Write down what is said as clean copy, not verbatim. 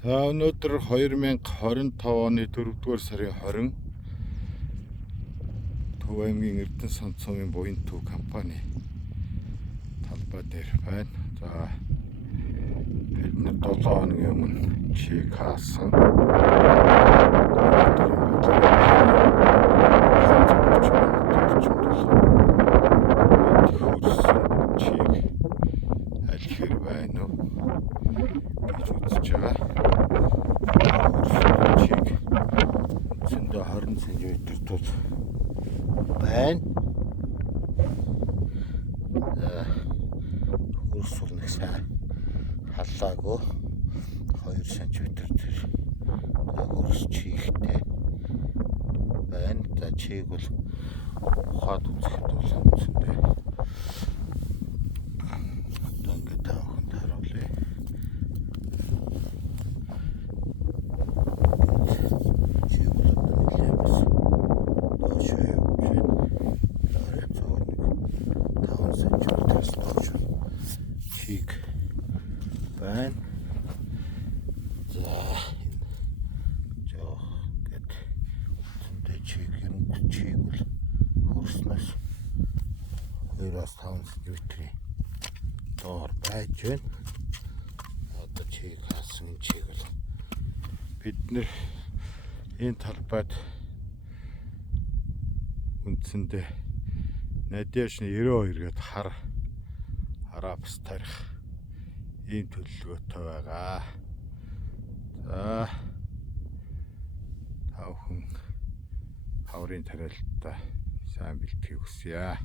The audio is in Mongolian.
За өнөөдөр 2025 оны 4-р сарын 20 Төв аймгийн Эрдэнэ сан цумын буян төв компани талбай дээр байна. За бид 7 хоногийн өмнө чиг хаасан. Алхир байна уу? Гэж үзэж байгаа. Чиг зөндөө 20 см тул байна. Хөрс бол нэг сайн халлаагүй 2 см тэр хөрс чигтэй байна. За чиг бол ухаад үзэхэд бол зөндөө чиг байна. За жоох гэд зөндөө чиг юм чиг бол хөрснөөс 2-5 см доор байж байна. Одоо чиг хаасан чиг бол бид нэр энэ талбайд үндсэндээ Надежны 92 гээд хараа бас тарих ийм төлөвлөгөөтэй байгаа. За та бүхэн хаврын тариалалтаа сайн бэлтгэхийг хүсье.